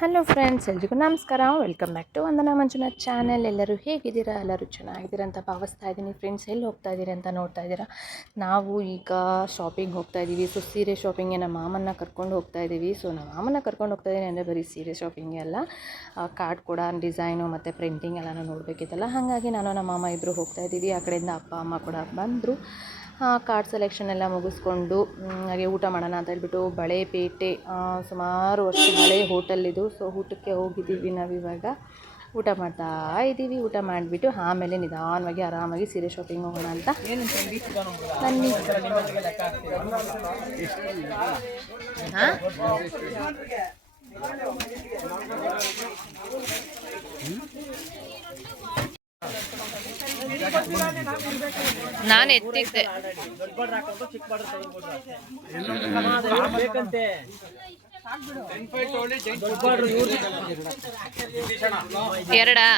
Hello friends, ಎಲ್ರಿಗೂ ನಮಸ್ಕಾರ. Welcome back to Vandana Manjunath channel. ಎಲ್ಲರೂ ಹೇಗಿದ್ದೀರಾ? ಎಲ್ಲರೂ ಚೆನ್ನಾಗಿದ್ದೀರಾ ಅಂತ ಭಾವಿಸ್ತಾ ಇದ್ದೀನಿ. ಫ್ರೆಂಡ್ಸ್, ಎಲ್ಲಿ ಹೋಗ್ತಾ ಇದ್ದೀರಿ ಅಂತ ನೋಡ್ತಾ ಇದ್ದೀರಾ. ನಾವು ಈಗ ಶಾಪಿಂಗ್ ಹೋಗ್ತಾ ಇದ್ದೀವಿ. ಸೊ ಸೀರೆ ಶಾಪಿಂಗ್ಗೆ ನಮ್ಮ ಮಾಮನ್ನ ಕರ್ಕೊಂಡು ಹೋಗ್ತಾ ಇದ್ದೀವಿ. ಸೊ ನಮ್ಮ ಮಾಮನ್ನ ಕರ್ಕೊಂಡು ಹೋಗ್ತಾ ಇದ್ದೀನಿ ಅಂದರೆ ಬರೀ ಸೀರೆ ಶಾಪಿಂಗ್ ಅಲ್ಲ, ಕಾರ್ಡ್ ಕೂಡ ಡಿಸೈನು ಮತ್ತು ಪ್ರಿಂಟಿಂಗ್ ಎಲ್ಲನೂ ನೋಡಬೇಕಿತ್ತಲ್ಲ. ಹಾಗಾಗಿ ನಾನು ನಮ್ಮ ಮಾಮ ಇಬ್ಬರು ಹೋಗ್ತಾ ಇದ್ದೀವಿ. ಆ ಕಡೆಯಿಂದ ಅಪ್ಪ ಅಮ್ಮ ಕೂಡ ಬಂದರು. ಕಾರ್ಡ್ ಸೆಲೆಕ್ಷನ್ ಎಲ್ಲ ಮುಗಿಸ್ಕೊಂಡು ಹಾಗೆ ಊಟ ಮಾಡೋಣ ಅಂತ ಹೇಳ್ಬಿಟ್ಟು ಬಳೆಪೇಟೆ ಸುಮಾರು ವರ್ಷ ಹಳೆ ಹೋಟೆಲ್ ಇದು. ಸೊ ಊಟಕ್ಕೆ ಹೋಗಿದ್ದೀವಿ ನಾವಿವಾಗ. ಊಟ ಮಾಡ್ತಾ ಇದ್ದೀವಿ. ಊಟ ಮಾಡಿಬಿಟ್ಟು ಆಮೇಲೆ ನಿಧಾನವಾಗಿ ಆರಾಮಾಗಿ ಸೀರೆ ಶಾಪಿಂಗ್ ಹೋಗೋಣ ಅಂತ ಬನ್ನಿ. ಹಾಂ, ನಾನು ಎತ್ತಿದ್ದೆ. ಎರಡಾ?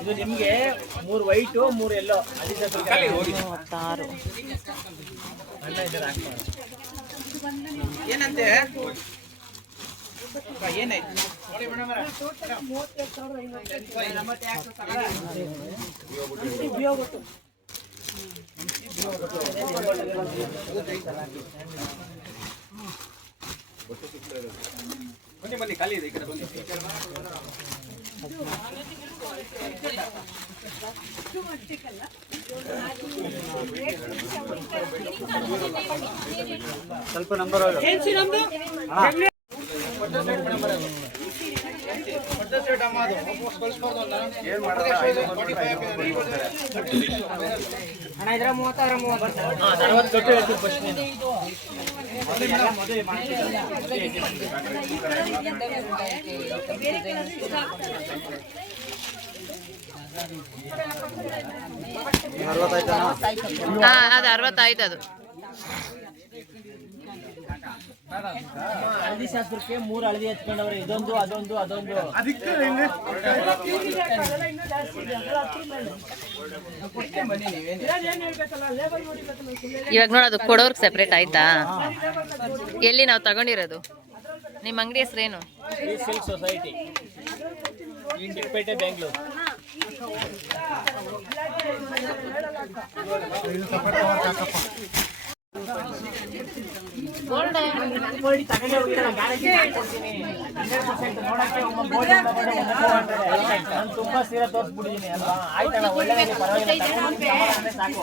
ಇದು ನಿಮಗೆ 3 ವೈಟು 3 ಎಲ್ಲೋ 36 ಏನಂತೆ ಏನಾಯ್ತು ನೋಡಿ ಮೇಡಮ್. ಬನ್ನಿ ಖಾಲಿ ಇದೆ, ಈ ಕಡೆ ಬನ್ನಿ. ಸ್ವಲ್ಪ ನಂಬರ್ ಅಣ್ಣ ಇದ್ರ 40 ಹೇಳ್ತೀವಿ ಫಸ್ಟ್. ಅದು 65. ಅದು ಹಳದಿ ಶಾಸ್ತ್ರಕ್ಕೆ 3 ಹಳದಿ ಹಚ್ಕೊಂಡವ್ರೆ. ಇದೊಂದು ಅದೊಂದು ಅದೊಂದು. ಇವಾಗ ನೋಡೋದು ಕೊಡೋರ್ಗೆ ಸೆಪ್ರೇಟ್ ಆಯ್ತಾ? ಎಲ್ಲಿ ನಾವು ತಗೊಂಡಿರೋದು? ನಿಮ್ಮ ಅಂಗಡಿ ಹೆಸರೇನು? Silk society, Chickpet, Bengaluru. ನಾನು ತುಂಬಾ ಸೀರೆ ತೋರಿಸ್ಬಿಟ್ಟಿದ್ದೀನಿ ಅಲ್ವಾ? ಆಯ್ತಲ್ಲ, ಒಳ್ಳೆ ಪರವಾಗಿಲ್ಲ, ಸಾಕು.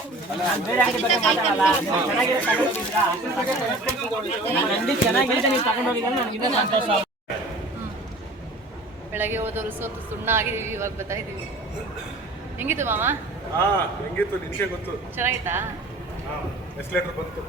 ಅಂಗಡಿ ಚೆನ್ನಾಗಿದೆ, ನೀವು ತಗೊಂಡೋಗಿದ್ರೆ ನನಗೆ ಇನ್ನೂ ಸಂತೋಷ. ಬೆಳಗ್ಗೆ ಹೋದವರು ಸೋತು ಸುಣ್ಣ ಆಗಿದ್ದೀವಿ, ಇವಾಗ ಬರ್ತಾ ಇದ್ದೀವಿ. ಹೆಂಗಿತ್ತು ಮಾಮ? ಹೆಂಗಿತ್ತು ನಿನಗೆ ಗೊತ್ತು. ಚೆನ್ನಾಗಿತ್ತಾ? ಎಸ್ಲೇಟರ್ ಬಂತು.